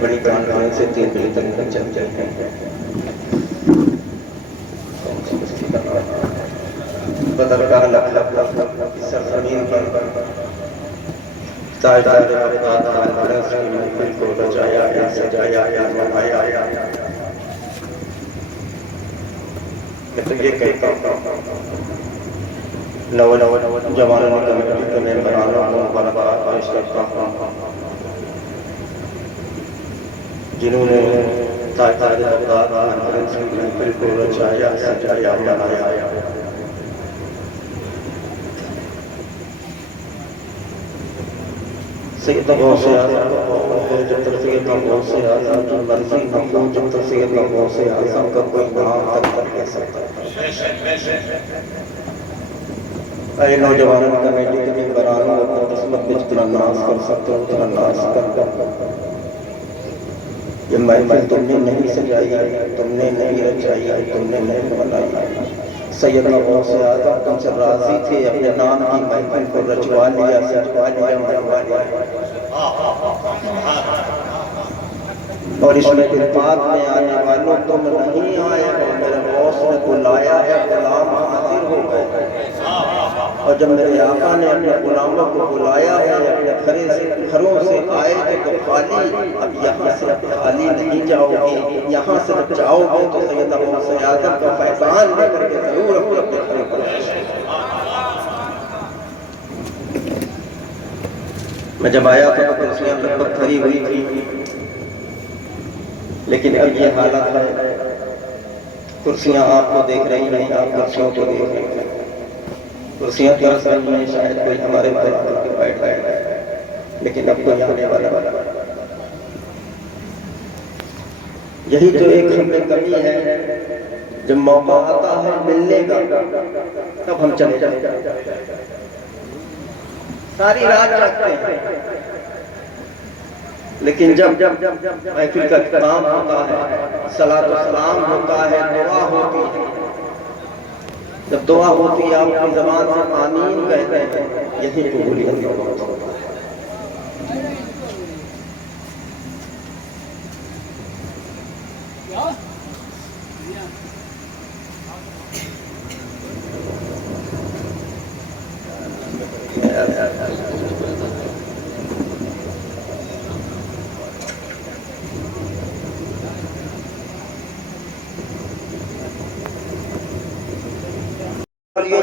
बड़ी कॉन्फ्रेंस से 3 बजे तक चल जाते हैं। पत्रकार सरजमीन पर ताजदार बगदाद कॉन्फ्रेंस की महफिल को रचाया या सजाया या बनाया। मैं तो ये कहता हूँ नौजवानों कमेटी के मेंबरानों को मुबारकबाद पेश करता हूँ जिन्होंने ताजदार बगदाद कॉन्फ्रेंस की महफिल को रचाया सजाया बनाया। सैयद गौसे आज़म जब तक सैयद गौसे आज़म की मर्जी न हो, जब तक सैयद गौसे आज़म का कोई नाम तक कर ले सकता है। नौजवानों कमेटी के मेंबरानों अपनी किस्मत में जितना नाज कर सकते हो उतना नाज कर। ये महफिल तुमने नहीं सजाई, तुमने नहीं रचाई, तुमने नहीं बनाई। सैयद गौसे आज़म तुमसे राजी थे, अपने नाम की महफिल को रचवा लिया, सजवा लिया, मनवा लिया। और इसमें इत्तेफाक में आने वालों तुम नहीं आए हो, मेरे गौस ने बुलाया है, गुलाम हाजिर हो गए। और जब मेरे आका ने अपने गुलामों को बुलाया है, अपने घरों से आए थे तो खाली, अब यहाँ से खाली नहीं जाओगे, यहाँ से जब जाओगे तो सैयद गौसे आज़म का फैज़ान लेकर के जरूर अपने घरों पर। मैं जब आया तो कुर्सियां लगभग भरी हुई थी, लेकिन अब ये हालत है, कुर्सियां आपको देख रही नहीं, आप कुर्सियों को देख रही हैं। कुर्सियां दरअसल में शायद कोई हमारे बराबर के बैठ गए, लेकिन अब कोई आने वाला। यही तो एक हमें कमी है, जब मौका आता है मिलने का तब हम चले जाते, सारी रात रखते हैं। लेकिन जब महफिल का काम होता है, सलात व सलाम होता है, दुआ होती है, जब दुआ होती है आप अपनी ज़बान से आमीन कहते हैं, यही कबूलियत होती है।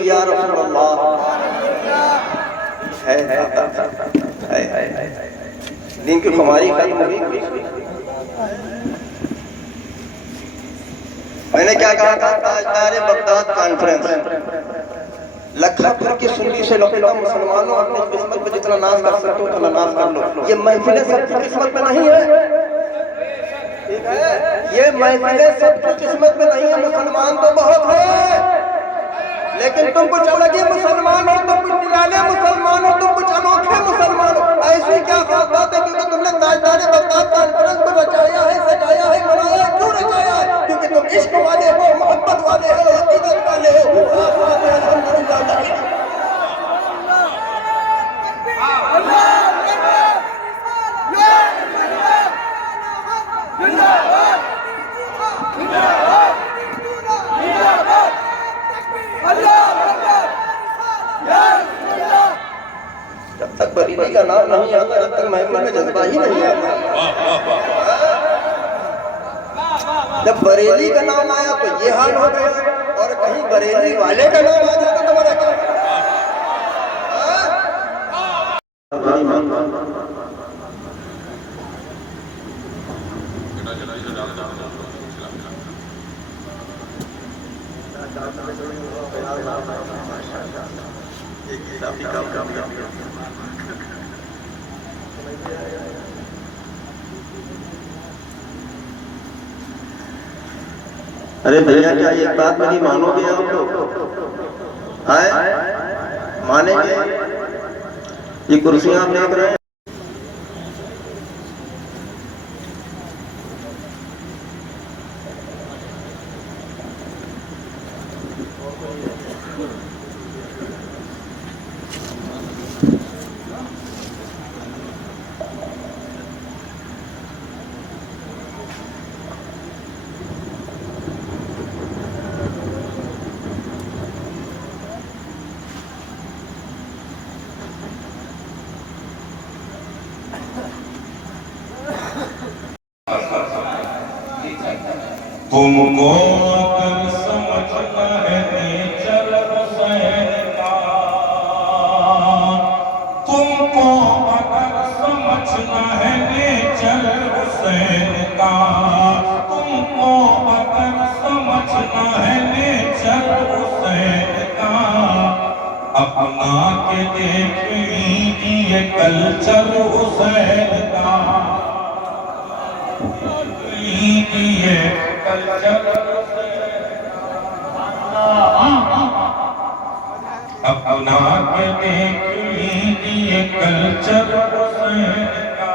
या रसूल अल्लाह है दिन की खुमारी मैंने क्या कहा था, ताजदार बगदाद कॉन्फ्रेंस लखनपुर की सुन्नी से लौटा मुसलमानों अपनी किस्मत पे जितना नाज कर सकते हो उतना नाज कर लो। ये महफिलें सबकी किस्मत में नहीं है, ठीक है? ये महफिलें सबकी किस्मत में नहीं है। मुसलमान तो बहुत है, लेकिन तुम कुछ अलग ही मुसलमान हो, तुम कुछ निराले मुसलमान हो, तुम कुछ अनोखे मुसलमान हो। ऐसी क्या खास बात है क्योंकि तुमने ताजदार बगदाद कॉन्फ्रेंस को रचाया है, सजाया है, बनाया है। क्यों रचाया है? क्योंकि तुम इश्क वाले हो, मोहब्बत वाले हो, अकीदत वाले हो। अल्हम्दुलिल्लाह। जब तक बरेली का नाम नहीं आता, जब तक महफिल में जज्बा ही नहीं आता। जब बरेली का नाम आया तो ये हाल हो गया, और कहीं बरेली वाले का नाम आ जाता तो हमारा क्या? अरे भैया, क्या ये बात मेरी मानोगे आप लोग? मानेंगे? ये कुर्सियां आप देख रहे हैं, तुमको अगर समझना है नेचर हुसैन का, तुमको अगर समझना है नेचर हुसैन का, तुमको अगर समझना है नेचर हुसैन का, अपना के देख लीजिए कल्चर हुसैन का, लीजिए कल्चर अपना के देख लीजिए कल्चर हुसैन का।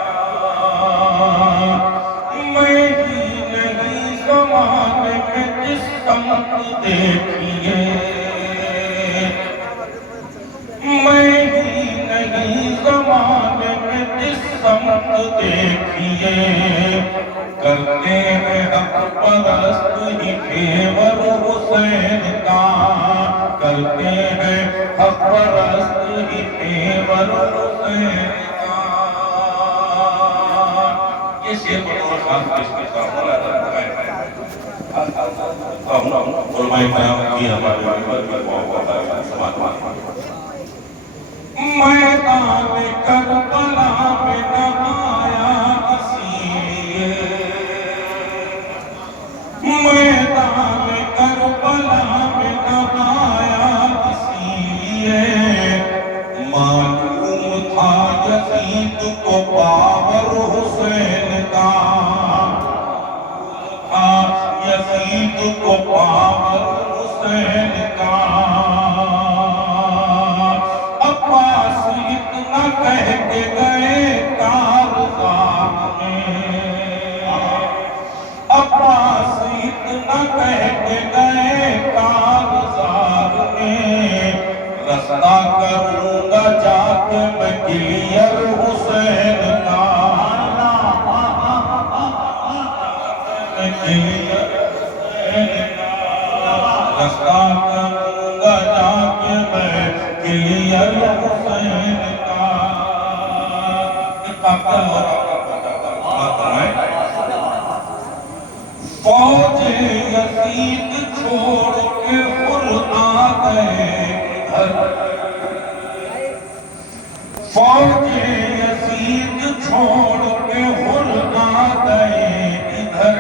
मैं ही नहीं ज़माने में जिस संत देखिए, मैं ही नहीं ज़माने में जिस संत देखिए, करते हैं हक परस्त ही फेवर हुसैन का, करते हैं हक परस्त ही फेवर हुसैन का। ये शेर बतौर खास किसके साथ बोला जाता है? उलमाए किराम की हमारे मेंबर भी बहुत समाज मैदान करबला में नहाया इसीलिए, मैदान करबला में नहाया इसीलिए, मालूम था यजीद को पावर हुसैन का, यजीद को पावर हुसैन का। अब्बास इतना कह के गए कारज़ान में, अब्बास इतना कह के गए कारज़ान में, रास्ता करूंगा जाके मैं क्लियर हुसैन का, रास्ता करूंगा जाके मैं क्लियर हुसैन का। फौजे यजीद छोड़ के हुर आ गए इधर, फौजे यजीद छोड़ के हुर आ गए इधर,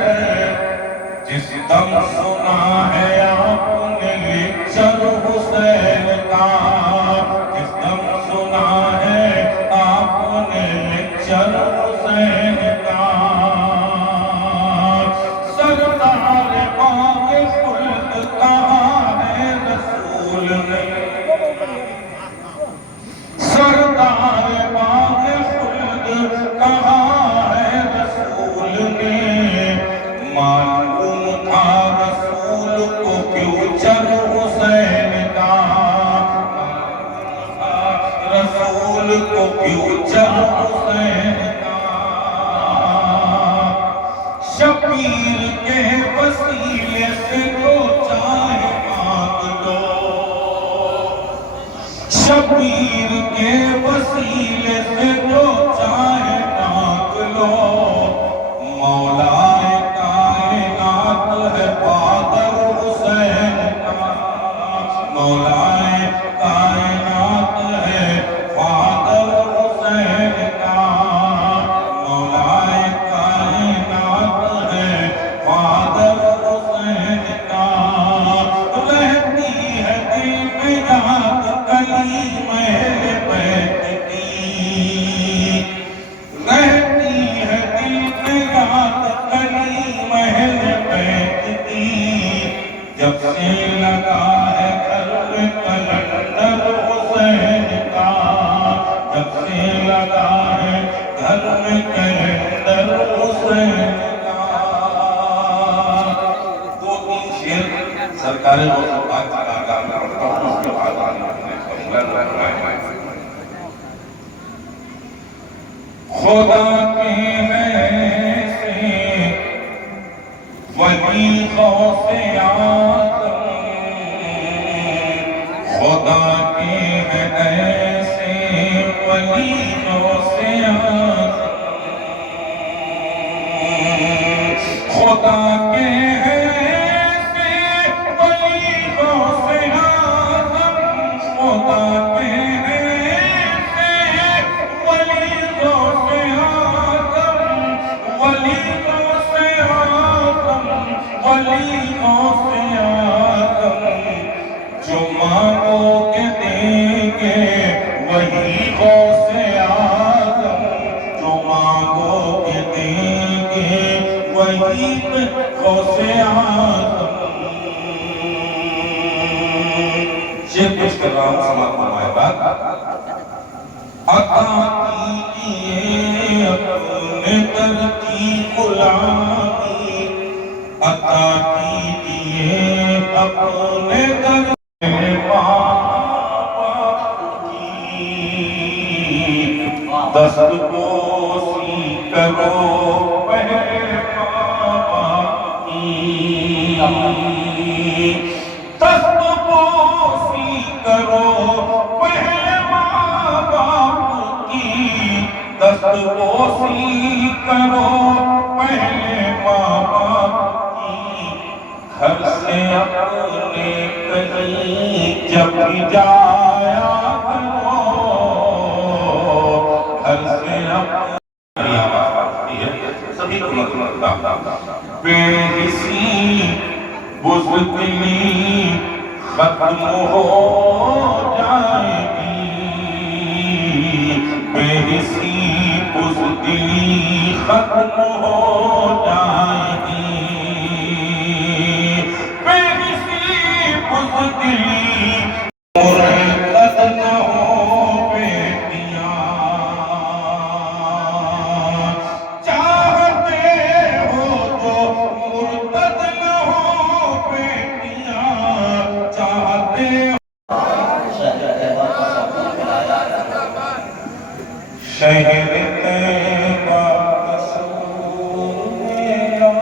जिस दम सुना है आपने लेक्चर हुसैन का, जिस दम सुना है आपने लेक्चर हुसैन का। सरदार बाग खुल्द कहाँ है रसूल ने, सरदार बाग खुल्द कहाँ है रसूल ने, मालूम था रसूल को फ्यूचर हुसैन का, रसूल को फ्यूचर हुसैन का। शबीर के वसीले से जो चाहे मांग लो, शबीर के वसीले से जो चाहे मांग लो, मौलाए कायनात है फादर हुसैन का, मौलाए कायनात है फादर हुसैन का, मौलाए कायनात है फादर हुसैन का। रहती है दिल में याद कली महल बैठ की, रहती है दिल में याद कली महल बैठ की, जब से लगा है घर में कलंदर हुसैन का, जब से लगा है घर में कलंदर हुसैन का। दो तीन शेर सरकारी खुदा के हैं से वली गौसे आज़म, खुदा के हैं ऐसे वली गौसे आज़म, खुदा के हैं वलियों से आदम, वलियों से आदम, जो मांगोगे देंगे वही गौसे आदम, जो मांगोगे देंगे वही गौसे आदम। ये कुछ कर रहा हूँ समाप्त हमारे बाद। अता कीजिए अपने दर की गुलामी, अता कीजिए अपने दर दस्तपोसी करो पहले बाप की, दस्तपोसी करो पहले बाप की, दस्तपोसी करो पहले बाप की। घर से अपने कहीं जब भी जाया करो, घर से अपनी आवाज आती है सभी को बेहिसी बुज़दिली खत्म हो जाएगी, बेहिसी बुज़दिली खत्म हो जाएगी, बेहिसी बुज़दिली मुर्तद न हो बेटियां, चाहते हो तो मुर्तद न हो बेटियां, चाहते हो शहर तैयबा कसूर मेरा,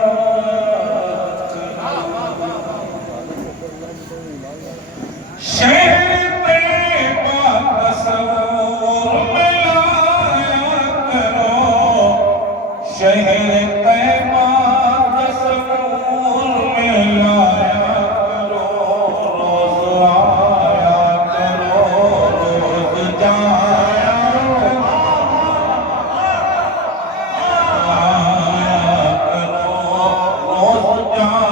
शहर तैयबा कसूर में लाया करो, शहर तैयबा कसूर में लाया करो, रोज आया करो, रोज जाया करो, आया करो, रोज जाया करो,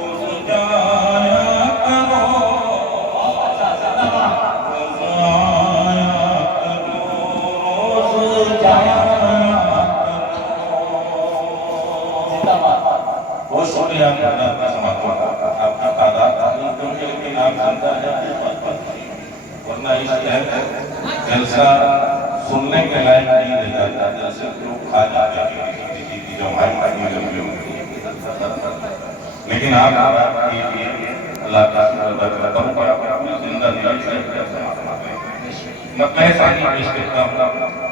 रोज जाया करो, रोज जाया करो। बहुत शुक्रिया आपका समर्थन, आपकी तादाद लेकिन आप जानता है, वरना इस जलसा सुनने के लायक नहीं रह जाता, जैसे लोग खा जाते हैं जो हमारी पार्टी में लंबी होती है। लेकिन आप के लिए अल्लाह का शुक्र करता हूँ कि आप अपनी जिंदा दिली से मैं सानी पेश करता हूँ।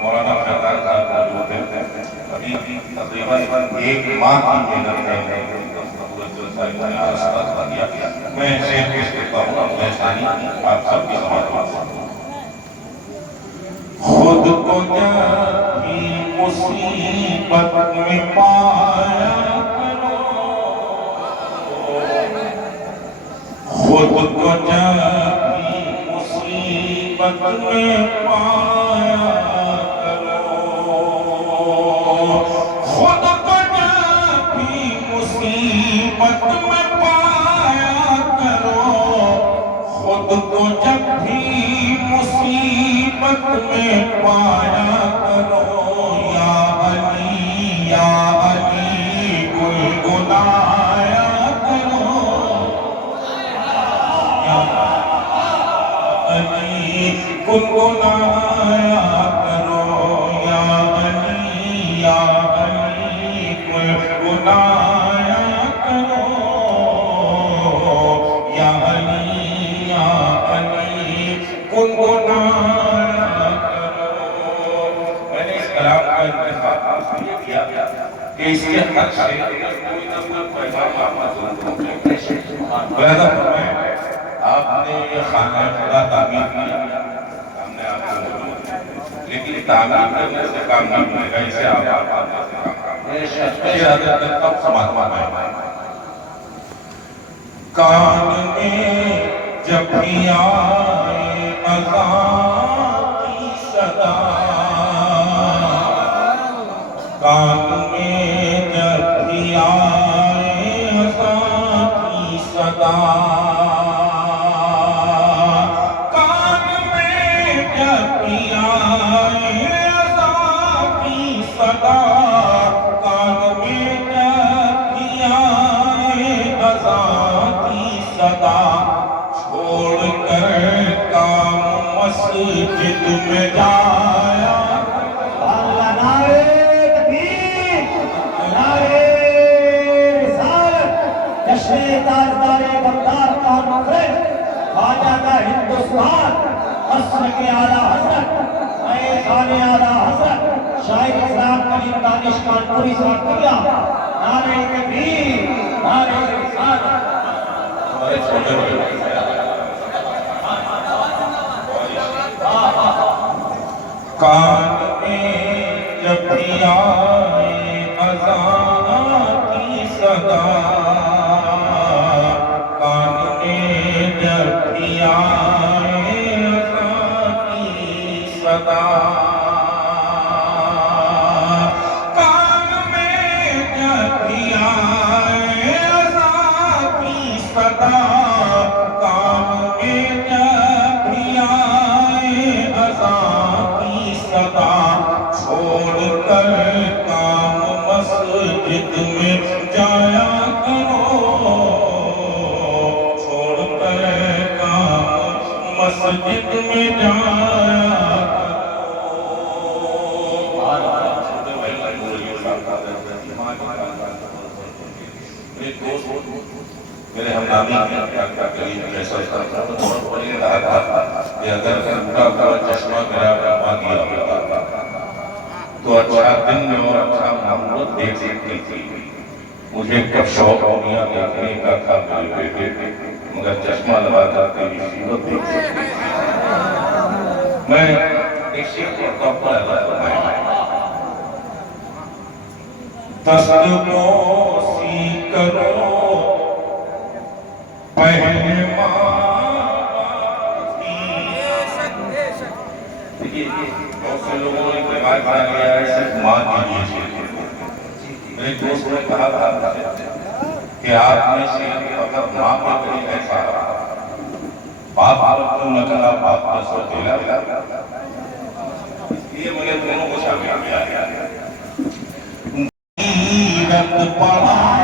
मौलाना फैजान साहब मौजूद हैं, अभी तकरीबन एक माह की मेहनत है, मैं शेर पेश करता हूँ। मैं सानी आप सबकी समझ खुद को जब भी मुसीबत में पाया करो, खुद को जब भी मुसीबत में पाया करो, खुद को जब भी मुसीबत में पाया करो, खुद को जब भी मुसीबत में पाया करो, या अली गुनगुनाया करो, या अली गुनगुनाया करो, या अली गुनगुनाया करो, या अली गुनगुनाया करो। मैंने इस कलाम का इंतखाब इसलिए किया कि इसके हर शेर में कोई ना कोई पैगाम आपने ये खाना खुदा तामीर किया, हमने आपको लेकिन तामीर करने से काम नहीं मिलेगा, इसे आप तब समाधान आए। कान में जब भी आए अज़ान की, सदा कान में जब भी आए अज़ां की सदा कान में जब भी आए अज़ां की सदा कान में जब भी आए अज़ां की सदा छोड़ कर काम मस्जिद में जाया हिंदुस्तान अस्र के आला हजरत खाने आला हजरत शाहिद इस्लाम करीम दानिश कानपुरी साहब नारे तकबीर नारे रिसालत कान में जब भी आए अज़ां की सदा कान में जब भी आए अज़ां की सदा कान में जब भी आए अज़ां की सदा कान में जब भी आए अज़ां की सदा छोड़ कर काम मस्जिद में जाया करो छोड़ कर काम मस्जिद में जाया मेरे हमनामी क्या करीब ऐसा रहा था कि अगर उनका पूरा चश्मा मेरा बनवा दिया तो अच्छा दिन में और अच्छा मामूल देख सकती थी मुझे कब शौक दुनिया देखने का था मेरे बेटे मगर चश्मा लगा कर तेरी सूरत देख सकती मैं एक शेर पढ़ता हूँ दस्तपोसी करो पहले बहुत से लोगों ने रिवाज बना लिया है सिर्फ माँ के लिए मेरे दोस्त ने कहा था कि आपने सिर्फ अगर माँ के लिए ऐसा बाप क्यों न कहा बाप का सौतेला इसलिए मैंने दोनों को शामिल किया पड़ा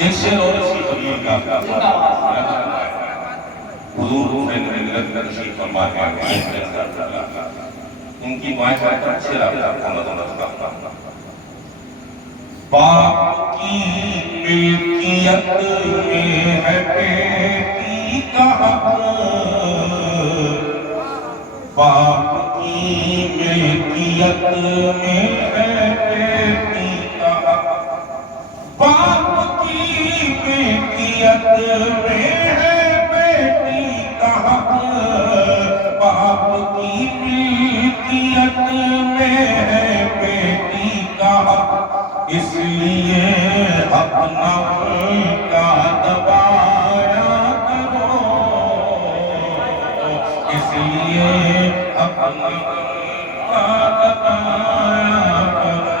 एक शेर और इसी कबीर का हुजूर ने मिलत नसीब फरमाया इनकी बात अच्छे लगता बाप की मिल्कियत में है बेटी का हक बाप की मिल्कियत में है बेटी का हक बाप की मिल्कियत में है बेटी का हक बाप की मिल्कियत में है बेटी का हक इसलिए अपना का दबाया करो इसलिए अपना का दबाया करो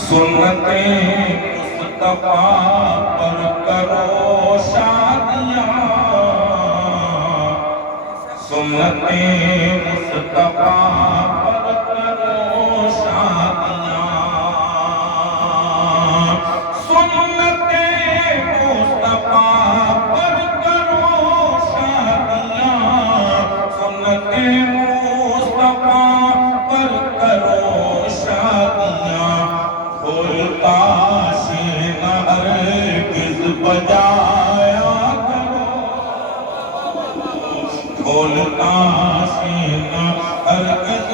सुन्नते मुस्तफा पर करो शादियां सुन्नते मुस्तफा पर करो शादियां सुन्नते मुस्तफा पर करो शादियां सुन्नते मुस्तफा पर करो शादियां ढोलता से न हरगिज़ बजाया करो ढोलता से न हरगिज़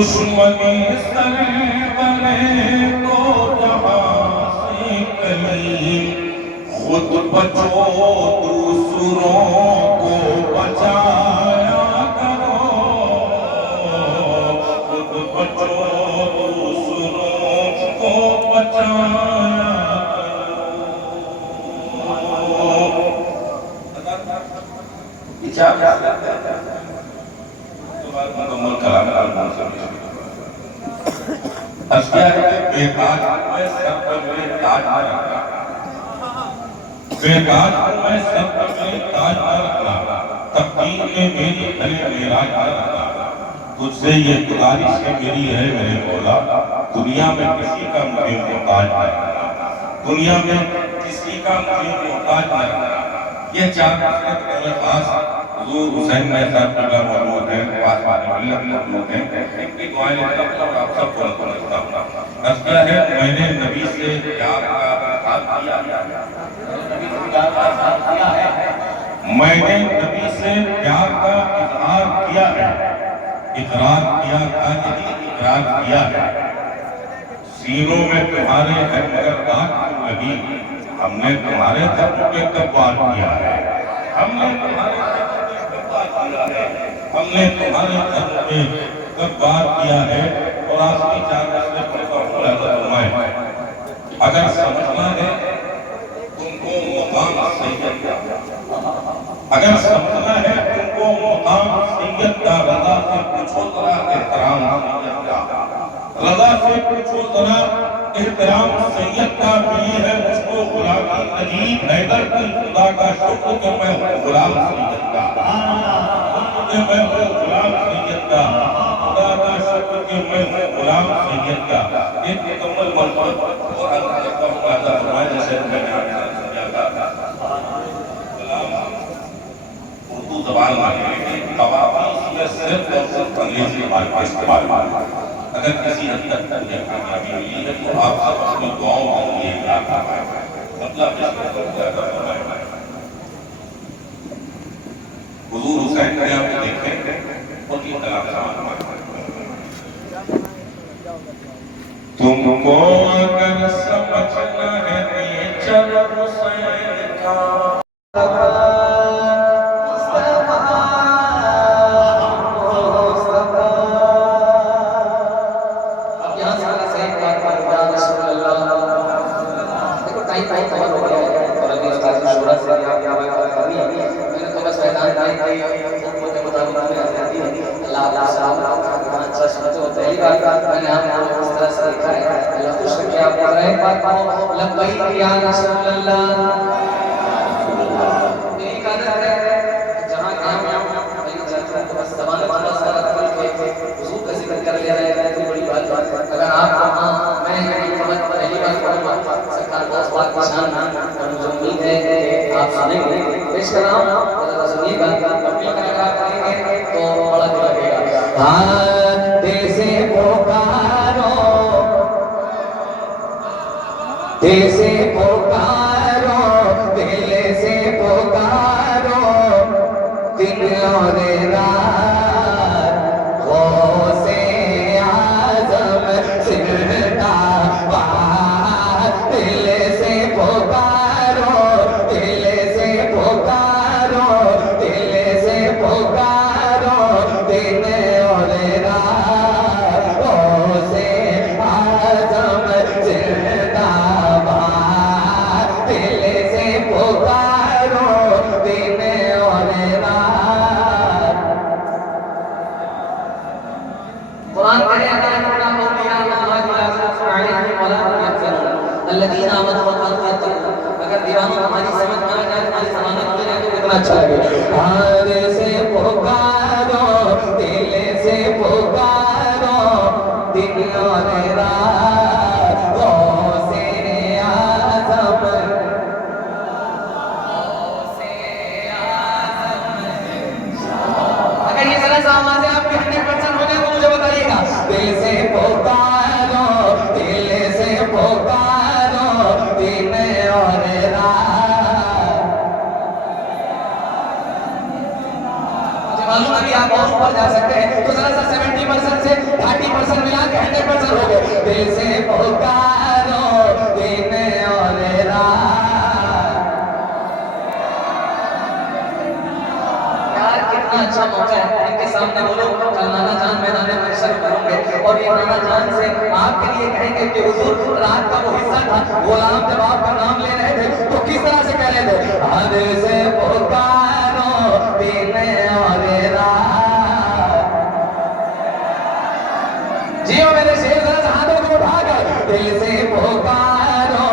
दुश्मनी सर बने तो जहां से कहीं खुद बचो दूसरों को बचाया करो, खुद बचो दूसरों को बचाया मुकम्मल कलाम असकिया है बेताज मैं सर पर मेरे ताज न रखना, बेताज मैं सर पर मेरे ताज न रखना, तकदीर में मेरी गले मेराज न रखना। तुझसे ये गुजारिश है मेरी है मेरे मौला, दुनिया में किसी का मुझे मोहताज न रखना, दुनिया में किसी का मुझे मोहताज न रखना। ये चार खास हुजूर हुसैन में साहब का मौजूद है, पास मिल्लत मौजूद है, इनकी दुआएं लेकर आप सबको समझता हूँ। असला है मैंने नबी से प्यार का इज़हार किया, मैंने नबी से प्यार का इज़हार किया है, इकरार किया था यही इकरार किया है। सीनों में तुम्हारे है मगर आँख क्यों लगी, हमने तुम्हारे धर्म पे कब वार किया है, हमने तुम्हारे हमने तुम्हारे धर्म पे कब वार किया है। और आखिरी चार मसले अगर समझना है तुमको मुकाम सैयद का, अगर समझना है तुमको मुकाम सैयद का, रज़ा से पूछो जरा एहतराम सैयद का, रज़ा से पूछो जरा एहतराम सैयद का। भी है मुझको गुलामी अजीब हैदर की खुदा का शुक्र कि मैं गुलाम सैयद का, मैं हूँ गुलाम सैयद का, खुदा का शुक्र कि मैं हूँ गुलाम सैयद का। एक मुकम्मल मनफरद और अंदर का मुकाबला फरमाया जैसे मैंने आपसे समझा था। उर्दू ज़बान वाले लेकिन कवाफी में सिर्फ और सिर्फ अंग्रेजी ज़बान का इस्तेमाल। अगर किसी हद तक मुझे कामयाबी मिली है तो आप सब अपनी दुआओं के लिए याद रखें। मतलब हुजूर हुसैन ने आप देखें उनकी तलाश तुमको अगर समझना है नेचर हुसैन का, से पुकारो दिल से पुकारो दिन और रात गौसे आज़म जिंदाबाद। दिल से पुकारो दिल से पुकारो दिल से पुकारो दिन और रात गौसे आज़म जिंदाबाद। दिल से पुकारो दिन और रात। कुरान कह रहा है अल्लज़ीना आमनू व कानू यत्तक़ून। अगर दीवानों हमारी समझ में आ जाए, हमारी ज़मानत मिल जाए तो कितना अच्छा लगेगा। दिल से पुकारो दिल से पुकारो दिन और रात गौसे आज़म अगर ये सारा सामान आपके 100% हो गया तो मुझे बताइएगा। दिल से पुकारो दिल से पुकारो दिन और रात। मुझे मालूम है कि आप और ऊपर जा सकते हैं तो जरा सा 70% से 40% मिला के 100% हो गए। दिल से पुकारो दिन और रात। यार कितना अच्छा मौका है, इनके सामने बोलो कल नाना जान मैदान में महशर में होंगे और ये नाना जान से आपके लिए कहेंगे कि हुजूर रात का वो हिस्सा था, गुलाम जब आपका नाम ले रहे थे तो किस तरह से कह रहे थे, दिल से पुकारो दिन और रात। जियो मेरे शेर, जरा हाथों को उठाकर दिल से पुकारो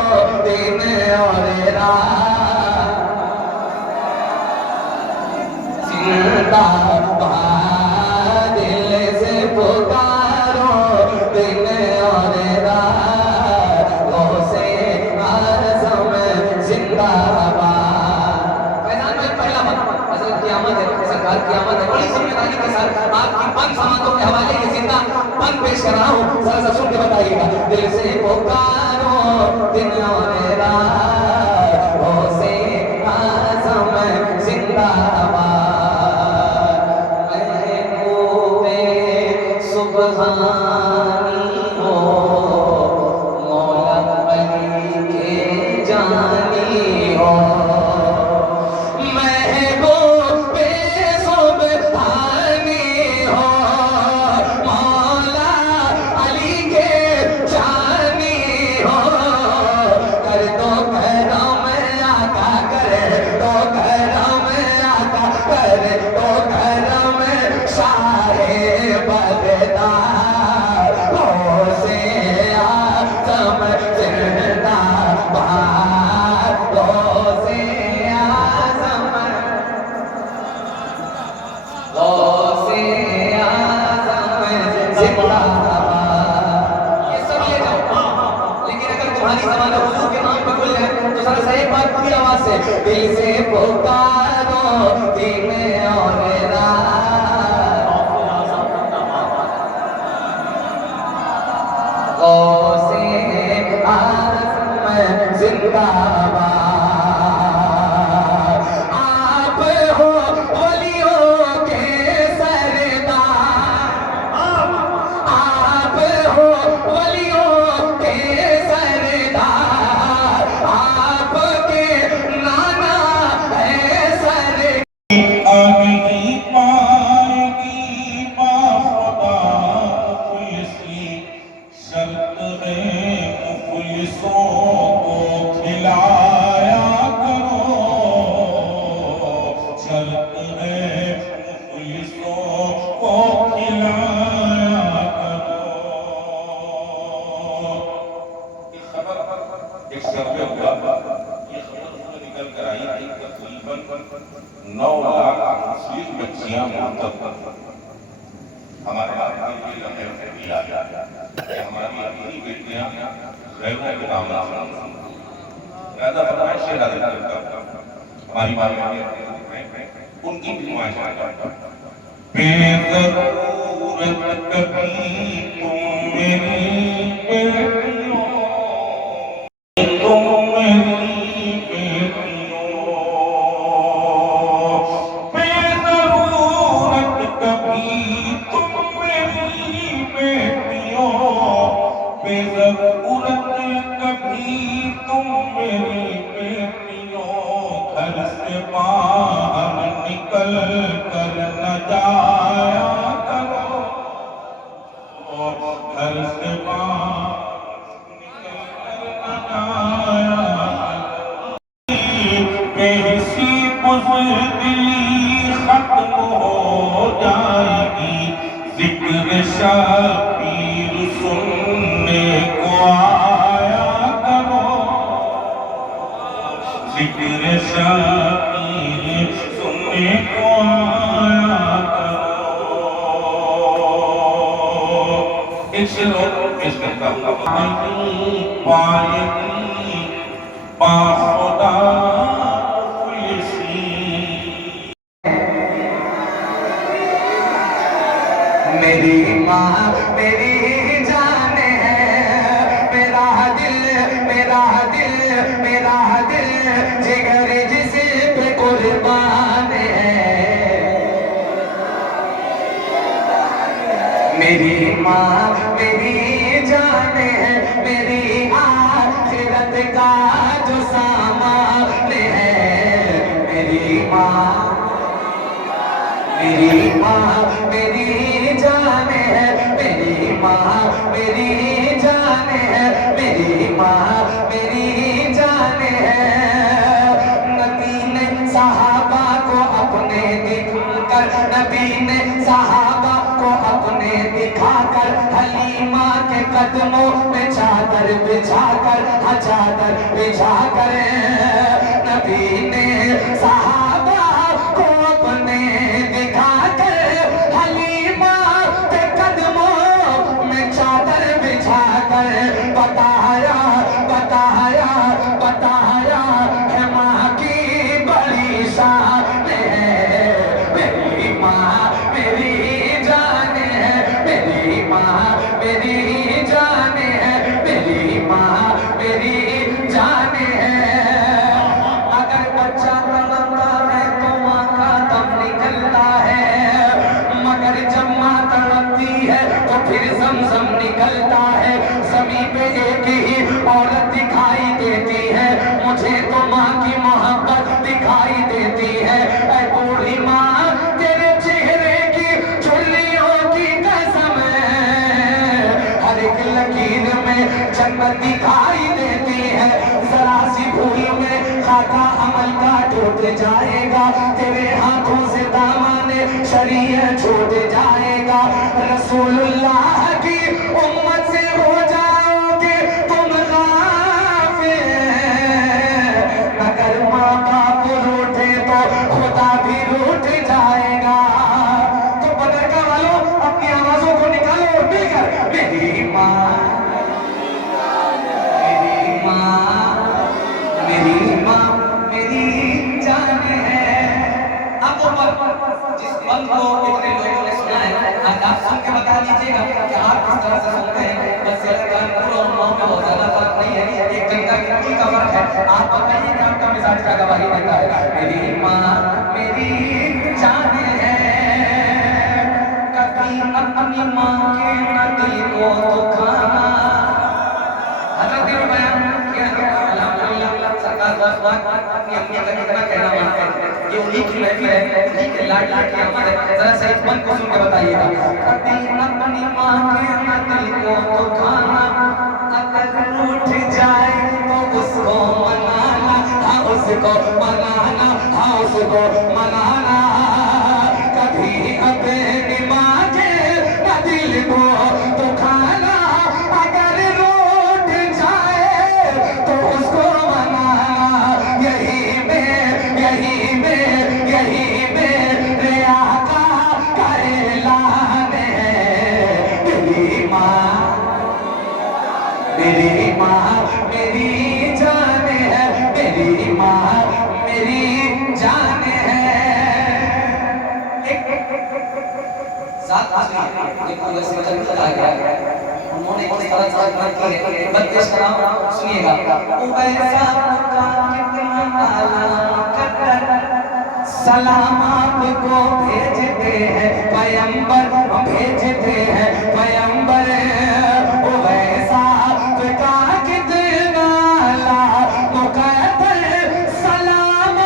दिन और रात। जिंदाबाद दिल से पुकारो दिन और रात। गौसे आज़म जिंदाबाद। फैजान भाई पहला बात असल क़यामत है, सरकार क़यामत है, बड़ी जिम्मेदारी के साथ आपकी 5 समातों के हवाले ये जिंदा पन पेश कर रहा हूँ, जरा सा सुन के बताइएगा। दिल से पुकारो दिन और रात। गौसे आज़म जिंदाबाद। सुबहानी हो मौला अली के जानी हो। महबूबे सुबहानी हो मौला अली के जानी हो। कर दो करम आका, कर दो करम आका, कर दो करम शाहे बगदाद। गौसे आज़म जिंदाबाद। गौसे आज़म, गौसे आज़म जिंदाबाद। ये सब ले जाओ, लेकिन अगर तुम्हारी ज़बान हुजूर के नाम पे खुल जाए तो सर से एक बार पूरी आवाज से दिल से पुकारो दिन और रात। गौसे आज़म जिंदाबाद। आप हो वलियों के सरदार, आप हो वलियों के सरदार, आपके नाना है सर। आगे पाएगी बाखुदा मुफलिसी, शर्त में मुफलिसों को खिलाया करो। शर्त है मुफलिसों को खिलाया करो। एक सर्वे हुआ, ये खबर उसमें निकल कर आई कि तकरीबन 9 लाख मुस्लिम बच्चियां हमारे दिया गया। हमारी अपनी बेटियां गैरों के काम ज्यादा फरमाइश हमारी उनकी बेज़रूरत कभी तुम मेरी बेटियों, तुम मेरी बेटियों। बेज़रूरत कभी तुम मेरी बेटियों, बेज़रूरत कभी तुम मेरी बेटियों। घर से बाहर निकल कर न जाया करो। घर से बाहर निकल कर न जाया करो। बेहिसी बुज़दिली खत्म हो जाएगी। जिक्र शबीर सुनने को आया करो। जिक्र शबीर सुनने को आया करो। एक शेर और पेश करता हूँ। पाएगी बाखुदा मुफलिसी। मेरी माँ मेरी जान है, मेरा दिल मेरा दिल मेरा दिल जिगर जिस पे कुर्बान है। मेरी माँ का जो सामान है, मेरी माँ मेरी जान है, मेरी माँ मेरी जान है, मेरी माँ मेरी जान है। नबी ने सहाबा को अपने दिखाकर, नबी ने सहाबा को अपने दिखाकर, हलीमा के कदमों में चादर बिछाकर, चादर बिछाकर नबी ने सहाबा को अपने दिखाकर, हलीमा के कदमों में चादर बिछाकर बताया बताया बताया है माँ की बड़ी शान है, मेरी माँ मेरी जान है, मेरी माँ मेरी जान है, मेरी माँ मेरी जान है। अगर बच्चा तड़पता है तो माँ का दम निकलता है, मगर जब माँ तड़पती है तो फिर ज़मज़म निकलता है। ज़मीं पे एक ही औरत दिखाई देती है, मुझे तो माँ की मोहब्बत दिखाई देती है। ऐ बूढ़ी माँ तेरे चेहरे की झुर्रियों की कसम है, हर एक लकीर में जन्नत दिखाई देती है। जरा सी भूल में खाका अमल का टूट जाएगा, तेरे हाथों से दामन शरीयत छूट जाएगा। रसूलुल्लाह की उम्मत से हो जाओगे तुम गाफिल, अगर माँ बाप रूठे तो खुदा भी रूठ जाएगा। तो बदर का वालों अपनी आवाजों को निकालो और मिलकर मेरी माँ मेरी माँ मेरी माँ मेरी जान है। अब जिस बंद को इतने लोगों ने सुना है, आज आप सुन के बता दीजिएगा कि आप किस तरह से सुनते हैं। बस कानपुर और उन्नाव में बहुत ज्यादा फर्क नहीं है, एक गंगा की कुल का फर्क है। आप बताइए कि आपका मिजाज क्या गवाही देता है। मेरी माँ मेरी जान है, कभी अपनी माँ के न दिल को दुखाना। हजरत ने बयान किया अल्हम्दुलिल्लाह सरकार अपनी अम्मी का कितना कहना मानते हैं। ये उन्हीं की महफिल है, उन्हीं के लाडला की आमद है। जरा से इस बंद को सुन के बताइएगा। कभी अपनी माँ के न दिल को दुखाना, अगर रूठ जाए तो उसको मनाना, हाँ उसको मनाना, हाँ उसको मनाना। कभी अपनी माँ के न दिल को दुखाना, अगर रूठ जाए तो उसको मनाना। यही मेरे आका का ऐलान है। मेरी माँ मेरी जान है, मेरी माँ मेरी जान है। साथ देखो वैसे मतलब आ गया, उन्होंने इस तरह से बात की है। बत्तीस कराम सुनिएगा। वैसा कितना आला सलाम आपको भेजते हैं पैगंबर, भेजते हैं पैगंबर। वो वैसा का कितना आला मुकद्दर सलाम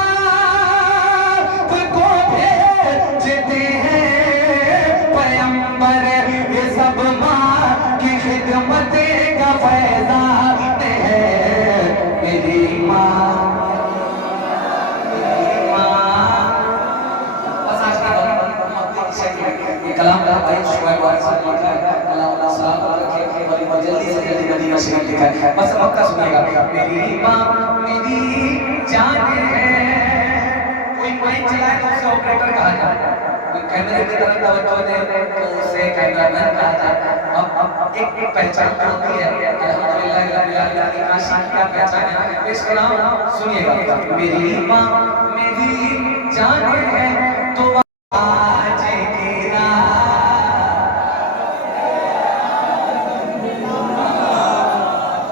आपको भेजते हैं पैगंबर। ये सब माँ की खिदमत का फैज़ान है। मेरी माँ कलाम का भाई शुएब वारिस ने लिखा है, अल्लाह सलामत रखे और जल्दी से जल्दी मदीना शरीफ लिखा है। बस मक्का सुनिएगा। मेरी माँ मेरी जान है। कोई माइक चलाए तो उसे ऑपरेटर कहा जाए, कोई कैमरे की तरफ तवज्जो दे तो उसे कैमरामैन कहा जाए। अब एक पहचान होती है, अल्हम्दुलिल्लाह रब्बिल आलमीन की आशिक का पहचान है। इस कलाम सुनिएगा। मेरी माँ मेरी जान है तो आज की रात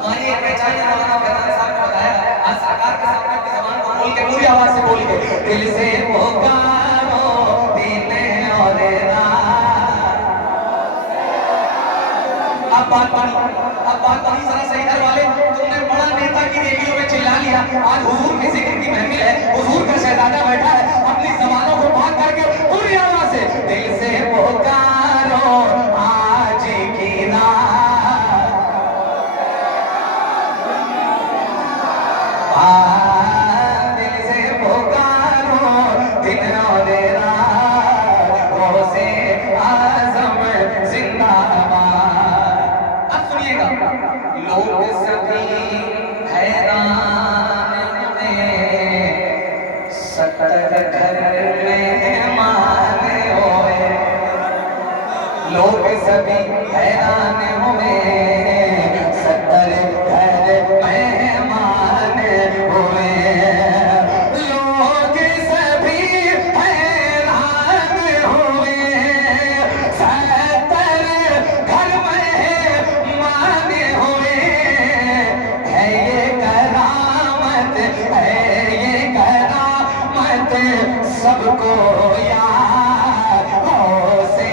हमारी पहचान है। हमारा साहब ने बताया आज सरकार के सामने अपनी ज़बान को खोल के पूरी आवाज से बोलिए, दिल से पुकारो दिन और रात। अब बात बनी जरा से इधर वाले, तुमने बड़ा नेता की आज हुजूर की जिक्र की महफिल है, हुजूर का शहजादा बैठा है, अपनी ज़बानों को पाक करके पूरी आवाज़ से दिल से पुकारो आज की रात, दिल से पुकारो दिन और रात, रोज़े आज़म जिंदाबाद। अब सुनिएगा, लोग सभी हैरान हुए, 70 घर मेहमान होए, लोग सभी हैरान हुए, 70 घर मेहमान हुए, लोग सभी हैरान हुए, 70 घर मेहमान हुए, है ये करामत, है ये करामत, सबको याद हो से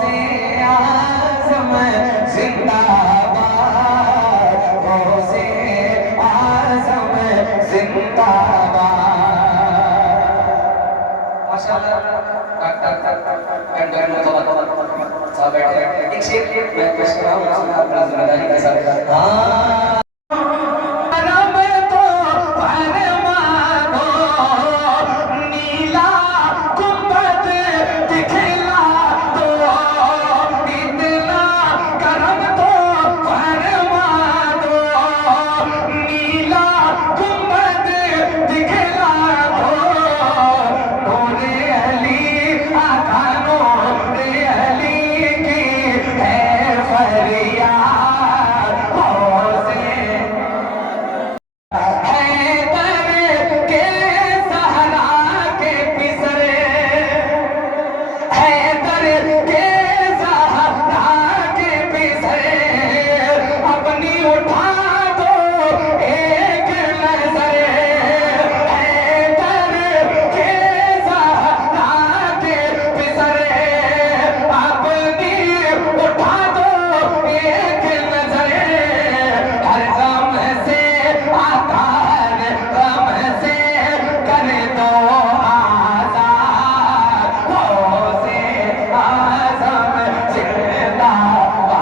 से आज़म जिंदाबाद, से आज़म जिंदाबाद। माशाअल्लाह, साहब बैठे, एक शेर मैं पेश कर रहा हूं, अपनी जिम्मेदारी के साथ। रब तो फरमानो, नीला गुंबद दिखला दो, इतना करम तो फरमानो, नीला गुंबद दिखला दो, नूरे अली आका नूरे अली की है फरियाद, हो से हैदर के सहरा के पिसरे, हैदर के सहरा के पिसरे, अपनी उठा दो एक नजर, हैदर के सहरा के पिसरे, अपनी उठा दो एक नजर, हर गम से आकार गम से कर दो आजाद, हो से आज़म जिंदाबाद।